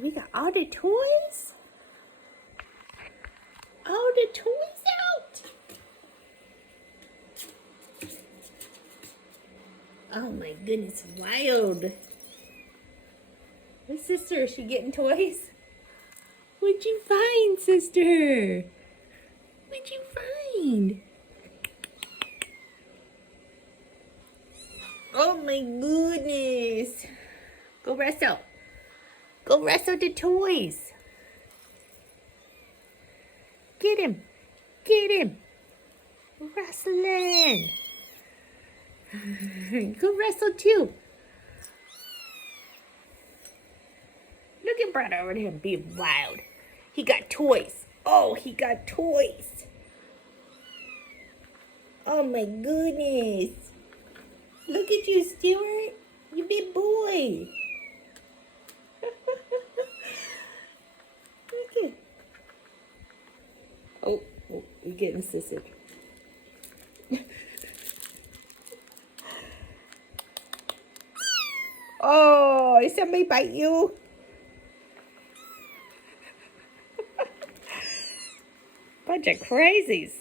We got all the toys? All the toys out? Oh my goodness, wild. My sister, is she getting toys? What'd you find, sister? What'd you find? Oh my goodness. Go wrestle. Go wrestle the toys. Get him. Get him. Wrestling. Go wrestle too. Look at Brad over there being wild. He got toys. Oh, he got toys. Oh my goodness. Look at you, Stuart. You big boy. Okay. Oh, you're getting sissy. Oh, did somebody bite you? Bunch of crazies.